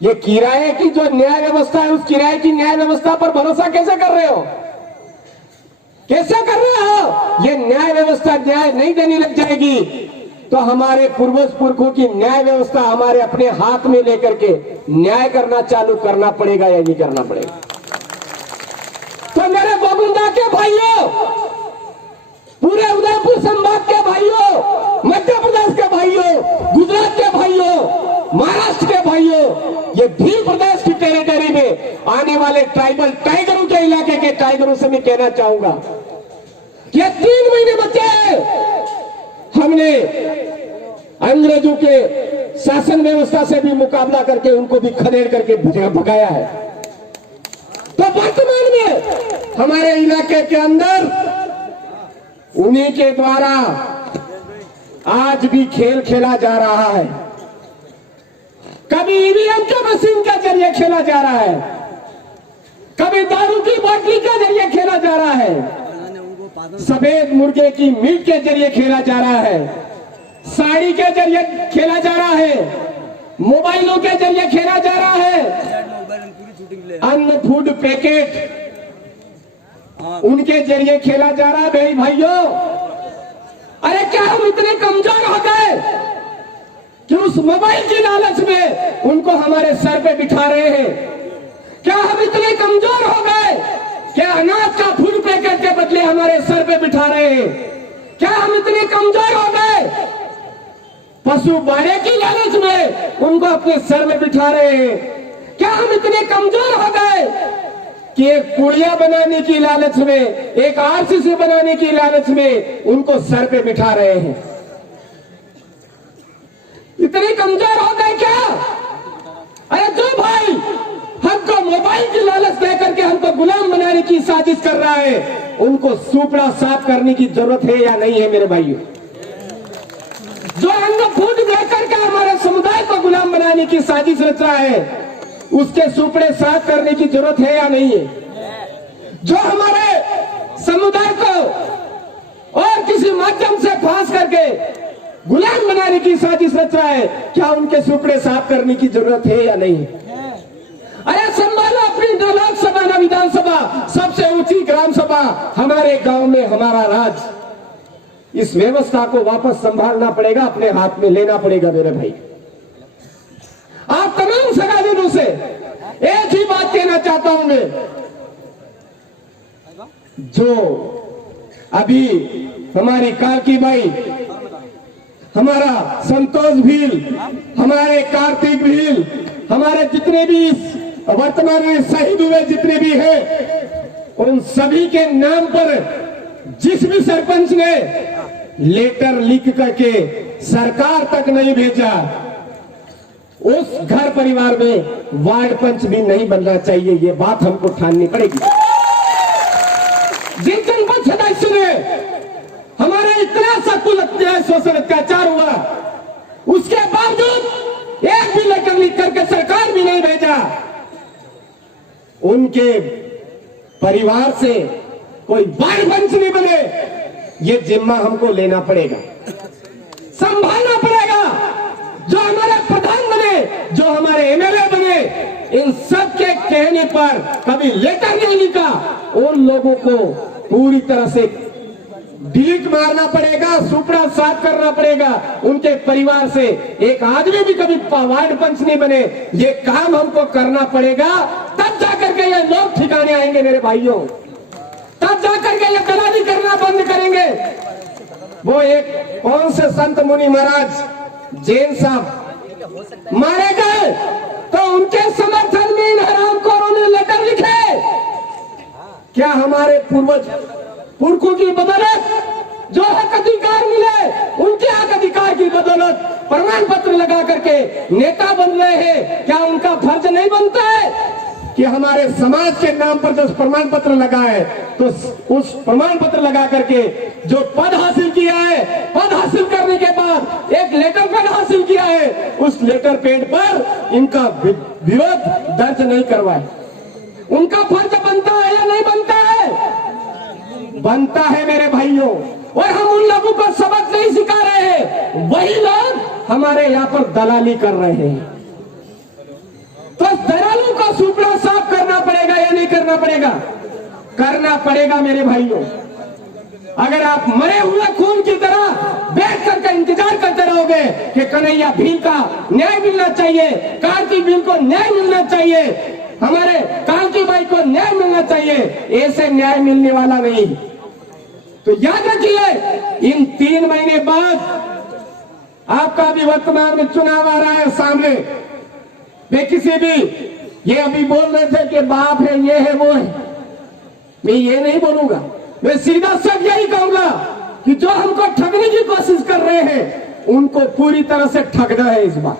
ये किराए की जो न्याय व्यवस्था है, उस किराए की न्याय व्यवस्था पर भरोसा कैसे कर रहे हो? कैसे कर रहे हो? ये न्याय व्यवस्था न्याय नहीं देने लग जाएगी तो हमारे पूर्वज पुरखों की न्याय व्यवस्था हमारे अपने हाथ में लेकर के न्याय करना चालू करना पड़ेगा या नहीं करना पड़ेगा? तो मेरे गोविंदा के भाइयों, पूरे उदयपुर संभाग के भाइयों, मध्य प्रदेश के भाइयों, गुजरात के भाइयों, महाराष्ट्र के भाइयों, ये भील प्रदेश की टेरिटरी में आने वाले ट्राइबल टाइगरों के इलाके के टाइगरों से मैं कहना चाहूंगा कि 3 महीने बचे हैं। हमने अंग्रेजों के शासन व्यवस्था से भी मुकाबला करके उनको भी खदेड़ करके भगाया है। तो वर्तमान में हमारे इलाके के अंदर उन्हीं के द्वारा आज भी खेल खेला जा रहा है। कभी ईवीएम के मशीन के जरिए खेला जा रहा है, कभी दारू की बोतल के जरिए खेला जा रहा है, सफेद मुर्गे की मीट के जरिए खेला जा रहा है, साड़ी के जरिए खेला जा रहा है, मोबाइलों के जरिए खेला जा रहा है, अन्न फूड पैकेट उनके जरिए खेला जा रहा है। भाई भाइयों, अरे क्या हम इतने कमजोर हो गए कि उस मोबाइल की लालच में उनको हमारे सर पे बिठा रहे हैं? क्या हम इतने कमजोर हो गए कि अनाज का फूड पैकेट के बदले हमारे सर पे बिठा रहे हैं? क्या हम इतने कमजोर हो गए पशु बाड़े की लालच में उनको अपने सर में बिठा रहे हैं? क्या हम इतने कमजोर हो गए कि एक पुड़िया बनाने की लालच में, एक आरसीसी बनाने की लालच में उनको सर पे बिठा रहे हैं? इतने कमजोर हो गए क्या? अरे जो भाई हमको मोबाइल की लालच दे करके हमको गुलाम बनाने की साजिश कर रहा है, उनको सुपड़ा साफ करने की जरूरत है या नहीं है मेरे भाइयों? जो अन्न फूड देकर के हमारे समुदाय को गुलाम बनाने की साजिश रच रहा है, उसके सुपड़े साफ करने की जरूरत है या नहीं है? जो हमारे समुदाय को और किसी माध्यम से फांस करके गुलाम बनाने की साजिश रच रहा है, क्या उनके सुपड़े साफ करने की जरूरत है या नहीं? अरे संभालो अपनी लोकसभा न विधानसभा, सबसे ऊंची ग्राम सभा हमारे गांव में, हमारा राज। इस व्यवस्था को वापस संभालना पड़ेगा, अपने हाथ में लेना पड़ेगा मेरे भाई। आप तमाम सगादिनों से एक ही बात कहना चाहता हूं मैं, जो अभी हमारी काकी बाई, हमारा संतोष भील, हमारे कार्तिक भील, हमारे जितने भी वर्तमान में शहीद हुए जितने भी हैं, उन सभी के नाम पर जिस भी सरपंच ने लेटर लिख करके सरकार तक नहीं भेजा, उस घर परिवार में वार्ड पंच भी नहीं बनना चाहिए। ये बात हमको ठाननी पड़ेगी। जिन जनपद सदस्य ने हमारे इतना सकुल शोषण अत्याचार हुआ, उसके बावजूद एक भी लेटर लिख करके सरकार भी नहीं भेजा, उनके परिवार से कोई वार्ड पंच नहीं बने, ये जिम्मा हमको लेना पड़ेगा, संभालना पड़ेगा। जो हमारे प्रधान बने, जो हमारे एमएलए बने, इन सब के कहने पर कभी लेटर नहीं लिखा, उन लोगों को पूरी तरह से डिलीट मारना पड़ेगा, सुपड़ा साफ करना पड़ेगा। उनके परिवार से एक आदमी भी कभी वार्ड पंच नहीं बने, ये काम हमको करना पड़ेगा। तब जाकर के ये लोग ठिकाने आएंगे मेरे भाइयों, तब जाकर के ये दलाली करना बंद करेंगे। वो एक कौन से संत मुनि महाराज जैन साहब मारे गए, तो उनके समर्थन में इन हरामखोरों ने लेटर लिखे। क्या हमारे पूर्वज पुरखों की बदौलत जो हक अधिकार मिले, उनके हक अधिकार की बदौलत प्रमाण पत्र लगा करके नेता बन रहे हैं, क्या उनका फर्ज नहीं बनता है कि हमारे समाज के नाम पर जो प्रमाण पत्र लगा है, तो उस प्रमाण पत्र लगा करके जो पद हासिल किया है, पद हासिल करने के बाद एक लेटर पैड हासिल किया है, उस लेटर पैड पर इनका विरोध दर्ज नहीं करवाए। उनका फर्ज बनता है या नहीं बनता है? बनता है मेरे भाइयों। और हम उन लोगों को सबक नहीं सिखा रहे हैं, वही लोग हमारे यहाँ पर दलाली कर रहे हैं। दरालू का सुपड़ा साफ करना पड़ेगा या नहीं करना पड़ेगा? करना पड़ेगा मेरे भाइयों। अगर आप मरे हुए खून की तरह बैठ करके इंतजार करते रहोगे कि कन्हैया भील का न्याय मिलना चाहिए, कार्तिक भील को न्याय मिलना चाहिए, हमारे कांति बाई को न्याय मिलना चाहिए, ऐसे न्याय मिलने वाला नहीं। तो याद रखिए, इन 3 महीने बाद आपका भी वर्तमान में चुनाव आ रहा है सामने। वे किसी भी, ये अभी बोल रहे थे कि बाप है, ये है, वो है, मैं ये नहीं बोलूंगा। मैं सीधा सब यही कहूंगा कि जो हमको ठगने की कोशिश कर रहे हैं उनको पूरी तरह से ठगना है इस बार।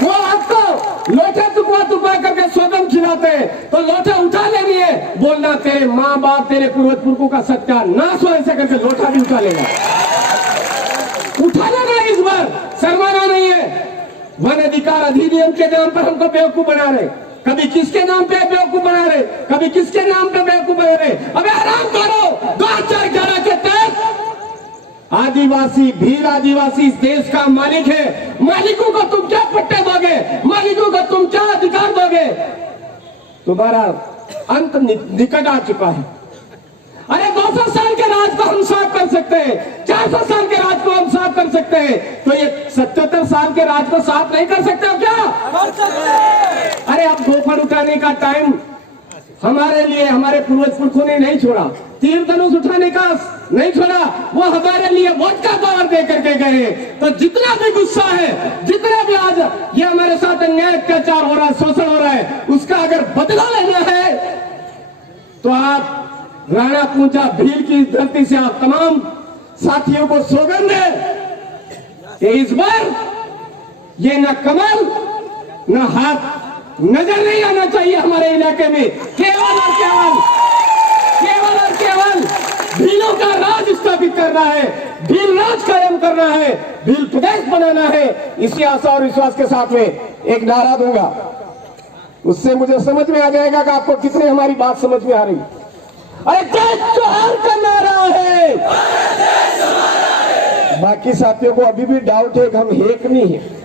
वो आपको लोटे टुकड़ा करके सोगन खिलाते हैं तो लोटा उठा लेनी है, बोलना तेरे माँ बाप तेरे पूर्वज पुरखों का सत्यानाश हो, ऐसे करके लोटा भी उठा लेगा। उठा लेना इस बार, शर्माना नहीं है। वन अधिकार अधिनियम के नाम पर हमको बेवकूफ बना रहे, कभी किसके नाम पे बेवकूफ बना रहे, कभी किसके नाम पे बेवकूफ बना रहे। अबे आराम करो। 2011 के तहत आदिवासी, भील आदिवासी इस देश का मालिक है। मालिकों को तुम क्या पट्टे दोगे? मालिकों को तुम क्या अधिकार दोगे? तुम्हारा अंत निकट आ चुका है। अरे 200 साल के राज को हम साफ कर सकते हैं, 400 साल के राज को हम साफ कर सकते हैं, तो ये 77 साल के राज को साफ नहीं कर सकते हो क्या? अरे अब गोफर उठाने का टाइम हमारे लिए हमारे पूर्वज पुरखों ने नहीं छोड़ा, तीर धनुष उठाने का नहीं छोड़ा, वो हमारे लिए वोट का पावर दे करके गए। तो जितना भी गुस्सा है, जितना भी आज ये हमारे साथ अन्याय अत्याचार हो रहा है, शोषण हो रहा है, उसका अगर बदला लेना है तो आप राणा पूंजा भील की धरती से आप तमाम साथियों को सौगंध है कि इस बार ये न कमल न हाथ नजर नहीं आना चाहिए हमारे इलाके में। केवल और केवल भीलों का राज स्थापित करना है, भील राज कायम करना है, भील प्रदेश बनाना है। इसी आशा और विश्वास के साथ में एक नारा दूंगा, उससे मुझे समझ में आ जाएगा कि आपको कितने हमारी बात समझ में आ रही। अरे जय जोहार का नारा है। बाकी साथियों को अभी भी डाउट है कि हम एक नहीं है।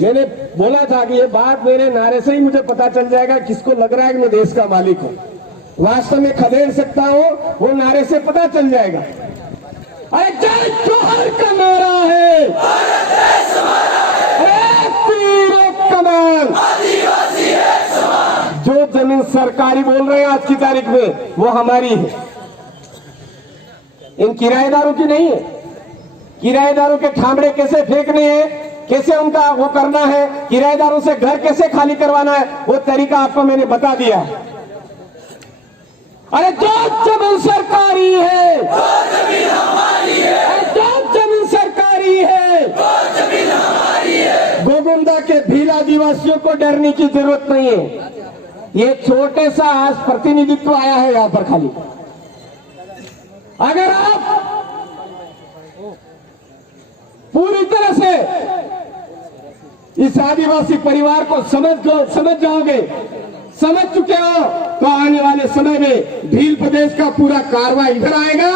मैंने बोला था कि ये बात मेरे नारे से ही मुझे पता चल जाएगा किसको लग रहा है कि मैं देश का मालिक हूं, वास्तव में खदेड़ सकता हूं, वो नारे से पता चल जाएगा। अरे जय जोहार का नारा है। अरे तीर कमान, जो जमीन सरकारी बोल रहे हैं आज की तारीख में वो हमारी है, इन किराएदारों की नहीं है। किराएदारों के ठामड़े कैसे फेंकने हैं, कैसे उनका वो करना है, किराएदारों से घर कैसे खाली करवाना है, वो तरीका आपको मैंने बता दिया। अरे जो जमीन सरकारी है, जो जमीन हमारी है, जो जमीन सरकारी है, जो जमीन हमारी है। गोविंदा के भील आदिवासियों को डरने की जरूरत नहीं है। ये छोटे सा आज प्रतिनिधित्व आया है यहां पर खाली। अगर आप पूरी तरह से इस आदिवासी परिवार को समझ जाओगे, समझ चुके हो, तो आने वाले समय में भील प्रदेश का पूरा कारवा इधर आएगा।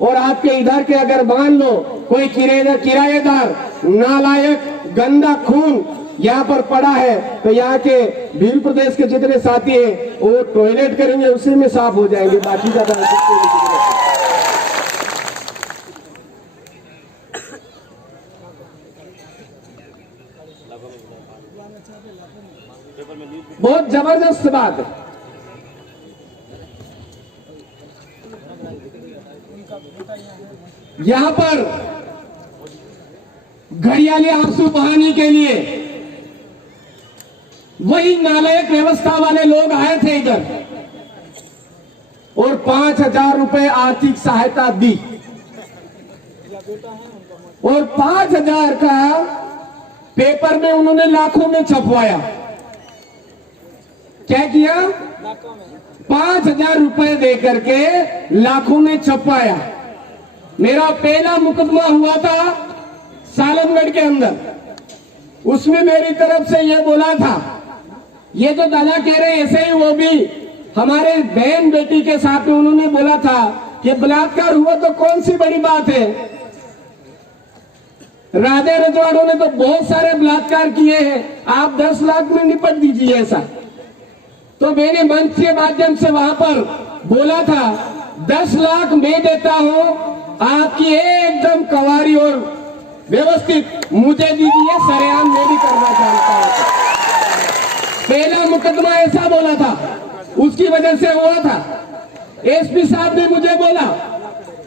और आपके इधर के अगर मान लो कोई किराएदार नालायक गंदा खून यहाँ पर पड़ा है, तो यहाँ के भील प्रदेश के जितने साथी हैं वो टॉयलेट करेंगे, उसी में साफ हो जाएंगे। बाकी का बहुत जबरदस्त बात है। यहाँ पर घड़ियाली आंसू बहाने के लिए वही नालायक व्यवस्था वाले लोग आए थे इधर और 5,000 रुपए आर्थिक सहायता दी और 5,000 का पेपर में उन्होंने लाखों में छपवाया। क्या किया? 5,000 रुपए दे करके लाखों में छपवाया। मेरा पहला मुकदमा हुआ था सालमगढ़ के अंदर, उसमें मेरी तरफ से ये बोला था, ये जो दादा कह रहे हैं ऐसे ही वो भी हमारे बहन बेटी के साथ में उन्होंने बोला था कि बलात्कार हुआ तो कौन सी बड़ी बात है, राधे रजवाड़ों ने तो बहुत सारे बलात्कार किए हैं, आप 10 लाख में निपट दीजिए ऐसा। तो मैंने मंच के माध्यम से वहां पर बोला था 10 लाख मैं देता हूं, आपकी एकदम कवारी और व्यवस्थित मुझे दीजिए, सरेआम मैं भी करना चाहता हूं। पहला मुकदमा ऐसा बोला था, उसकी वजह से हुआ था। एसपी साहब ने मुझे बोला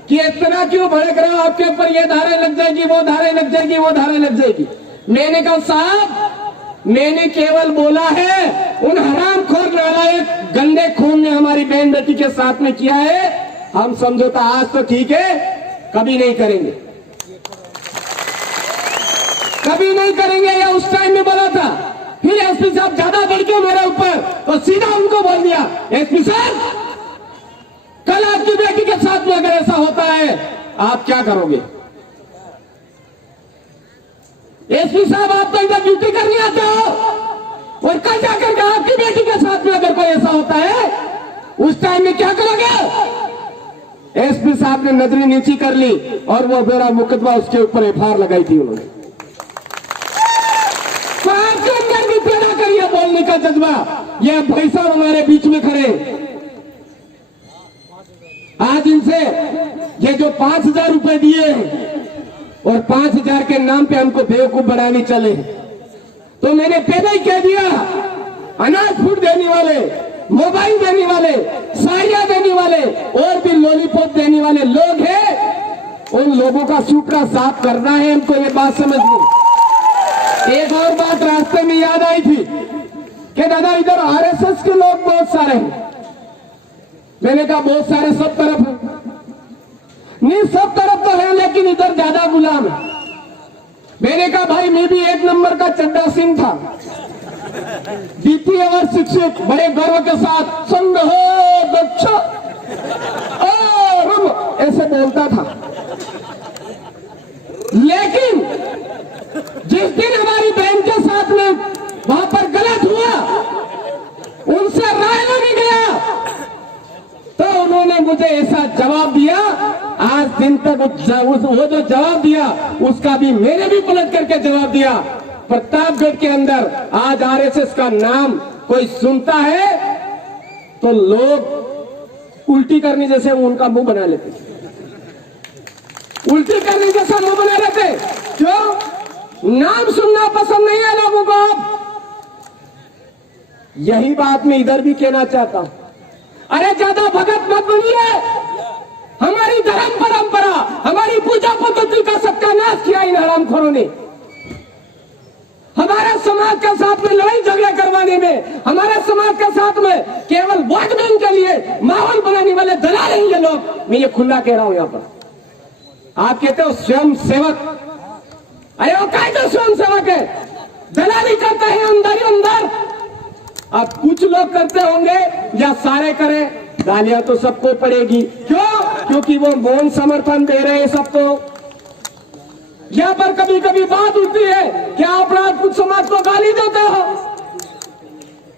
कि इतना क्यों भड़क रहे हो, आपके ऊपर ये धारा लग जाएगी, वो धारा लग जाएगी, वो धारा लग जाएगी। मैंने कहा साहब मैंने केवल बोला है उन हरामखोर नालायक गंदे खून ने हमारी बहन बेटी के साथ में किया है, हम समझौता आज तो ठीक है, कभी नहीं करेंगे, कभी नहीं करेंगे, या उस टाइम में बोला था। फिर एसपी साहब ज्यादा बढ़ के मेरे ऊपर तो सीधा उनको बोल दिया, एसपी साहब कल आपकी बेटी के साथ में अगर ऐसा होता है आप क्या करोगे? एसपी साहब आप तो इधर ड्यूटी करने आते हो और कल जाकर के आपकी बेटी के साथ में अगर कोई ऐसा होता है उस टाइम में क्या करोगे? एसपी साहब ने नजरें नीची कर ली और वो मेरा मुकदमा उसके ऊपर एफआईआर लगाई थी उन्होंने। तो आपके अंदर भी पैदा करिए बोलने का जज्बा। ये भाई साहब हमारे बीच में खड़े, आज इनसे ये जो 5,000 रुपए दिए और 5,000 के नाम पे हमको बेवकूफ बनाने चले, तो मैंने पहले ही कह दिया अनाज फूड देने वाले, मोबाइल देने वाले, साड़ियां देने वाले और भी लॉलीपॉप देने वाले लोग हैं, उन लोगों का सूत्रा साफ करना है हमको, ये बात समझ लो। एक और बात रास्ते में याद आई थी कि दादा इधर आरएसएस के लोग बहुत सारे हैं। मैंने कहा बहुत सारे सब तरफ है, नहीं सब तरफ तो है लेकिन इधर ज्यादा गुलाम है। मैंने कहा भाई मैं भी 1 नंबर का चड्डा सिंह था, द्वितीय वर्ष शिक्षक, बड़े गर्व के साथ संघ हो दक्ष और ऐसे बोलता था। लेकिन जिस दिन हमारी बहन के साथ में वहां पर गलत हुआ, उनसे राय लेने गया तो उन्होंने मुझे ऐसा जवाब दिया, आज दिन तक वो जो जवाब दिया उसका भी मैंने भी पलट करके जवाब दिया। प्रतापगढ़ के अंदर आज आरएसएस का नाम कोई सुनता है तो लोग उल्टी करने जैसे उनका मुंह बना लेते, उल्टी करने जैसा मुंह बना लेते। क्यों? नाम सुनना पसंद नहीं है लोगों को। यही बात मैं इधर भी कहना चाहता हूं, अरे ज्यादा भगत मत बनिए। हमारी धर्म परंपरा, हमारी पूजा पद्धति का सत्यानाश किया इन हरामखोरों ने। हमारे समाज के साथ में लड़ाई झगड़ा करवाने में, हमारे समाज के साथ में केवल वोट बैंक के लिए माहौल बनाने वाले दलाल हैं ये लोग। मैं ये खुला कह रहा हूं यहां पर। आप कहते हो स्वयं सेवक, अरे वो क्या स्वयं सेवक है? दलाली करते हैं अंदर ही अंदर। अब कुछ लोग करते होंगे या सारे करें, गालियां तो सबको पड़ेगी। क्यों? क्योंकि वो मौन समर्थन दे रहे हैं सबको। यहाँ पर कभी कभी बात उठती है कि आप राजपूत समाज को गाली देते हो।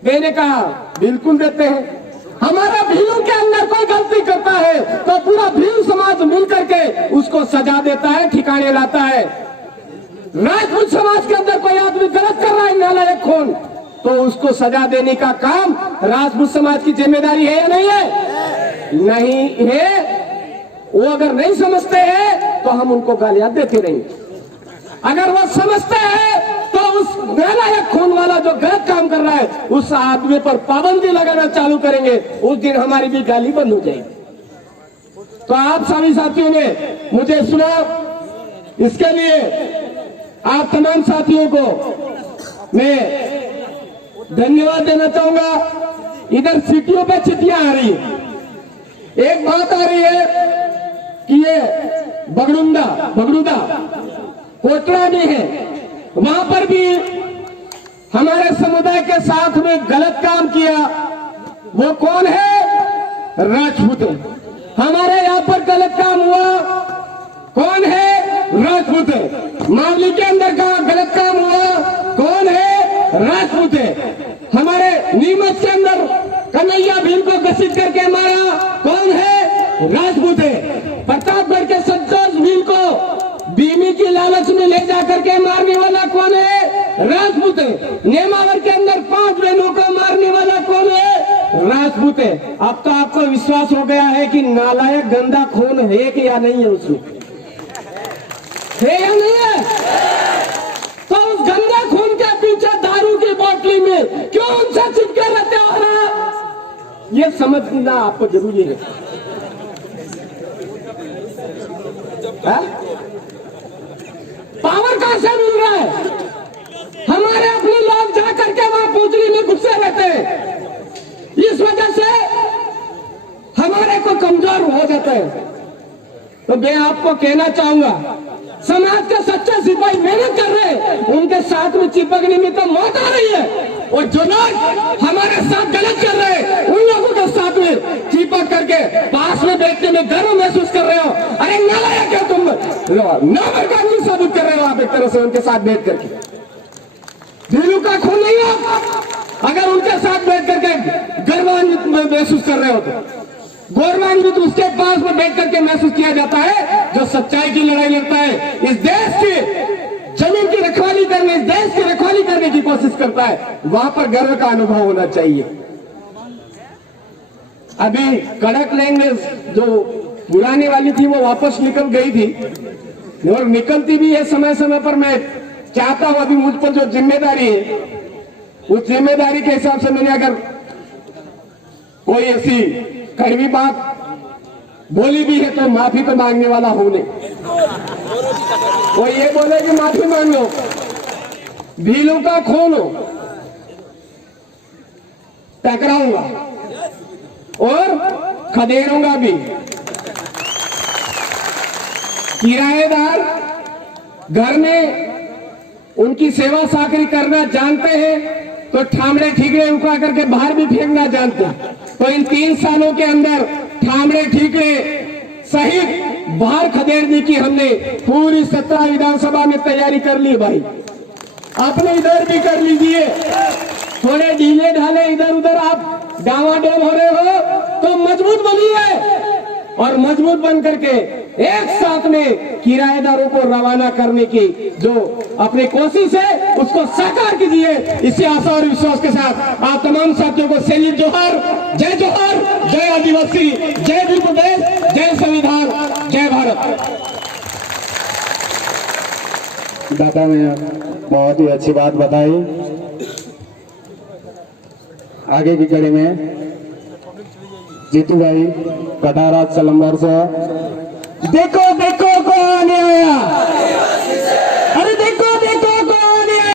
मैंने कहा बिल्कुल देते हैं। हमारा भीलू के अंदर कोई गलती करता है तो पूरा भीलू समाज मिलकर के उसको सजा देता है, ठिकाने लाता है। राजपूत समाज के अंदर कोई आदमी गलत कर रहा है, नालायक खून, तो उसको सजा देने का काम राजपूत समाज की जिम्मेदारी है या नहीं है? नहीं है। वो अगर नहीं समझते हैं तो हम उनको गालियां देते रहेंगे। अगर वो समझते हैं तो उस नालायक खून वाला जो गलत काम कर रहा है उस आदमी पर पाबंदी लगाना चालू करेंगे, उस दिन हमारी भी गाली बंद हो जाएगी। तो आप सभी साथियों ने मुझे सुना, इसके लिए आप तमाम साथियों को मैं धन्यवाद देना चाहूंगा। इधर सिटियों पे चिट्ठियां आ रही है। एक बात आ रही है कि ये बगड़ुदा कोटड़ा में है, वहां पर भी हमारे समुदाय के साथ में गलत काम किया। वो कौन है? राजपूत। हमारे यहाँ पर गलत काम हुआ, कौन है? राजपूत। मावली के अंदर का गलत काम हुआ, कौन है? राजपूत है। हमारे नीमच के अंदर कन्हैया भील को घसीट करके मारा, कौन है? राजपूत है। प्रतापगढ़ के संतोष भील को बीमी की लालच में ले जाकर के मारने वाला कौन है? राजपूत है। नेमावर के अंदर 5 बहनों को मारने वाला कौन है? राजपूत है। अब तो आपको विश्वास हो गया है कि नालायक गंदा खून है कि या नहीं है, उसमें है या नहीं है? तो उस गंदा खून के पीछे दारू की बोतली में क्यों उनसे चिपके रहते हो? ये समझना आपको जरूरी है। पावर कहां से मिल रहा है? हमारे अपने लोग जा करके वहां पूजरी में घुसे रहते हैं। इस वजह से हमारे को कमजोर हो जाता है। तो मैं आपको कहना चाहूंगा, समाज के सच्चे सिपाही मेहनत कर रहे हैं, उनके साथ में चिपकने में तो मौत आ रही है। और जो लोग हमारे साथ गलत कर रहे हैं, उन लोगों के साथ में चिपक करके पास में बैठने में गर्व महसूस कर रहे हो। अरे नालायक है तुम, नंबर का नहीं साबित कर रहे हो आप एक तरह से उनके साथ बैठ करके। दिलू का खून नहीं हो अगर उनके साथ बैठ करके गर्वान्वित महसूस कर रहे हो तो। गौरवान्वित उसके पास में बैठ करके महसूस किया जाता है जो सच्चाई की लड़ाई लड़ता है, इस देश की जमीन की रखवाली करने, इस देश की रखवाली करने की कोशिश करता है। वहां पर गर्व का अनुभव होना चाहिए। अभी कड़क लैंग्वेज जो पुरानी वाली थी वो वापस निकल गई थी और निकलती भी है समय समय पर। मैं चाहता हूं अभी मुझ पर जो जिम्मेदारी है उस जिम्मेदारी के हिसाब से मैंने अगर कोई ऐसी कड़वी बात बोली भी है तो माफी तो मांगने वाला हूं नहीं। कोई ये बोले कि माफी मांग लो, भीलू का खून हो, टकराऊंगा और खदेड़ूंगा भी। किराएदार घर में उनकी सेवा साकरी करना जानते हैं तो ठामड़े ठीकरे उठा करके बाहर भी फेंकना जानते हैं। तो इन 3 सालों के अंदर ठामड़े ठीकरे सहित बाहर खदेड़ने की हमने पूरी 17 विधानसभा में तैयारी कर ली भाई। आपने इधर भी कर लीजिए। थोड़े ढीले ढाले इधर उधर आप डावाडोल हो रहे हो तो मजबूत बनिए और मजबूत बन करके एक साथ में किराएदारों को रवाना करने की जो अपनी कोशिश है उसको साकार कीजिए। इसी आशा और विश्वास के साथ आप तमाम साथियों को सैल्यूट। जोहार, जय आदिवासी, जय भील प्रदेश, जय संविधान, जय भारत। दादा ने बहुत ही अच्छी बात बताई। आगे की कड़ी में जीतू भाई कटारा चलम्बर से देखो देखो कौन आया।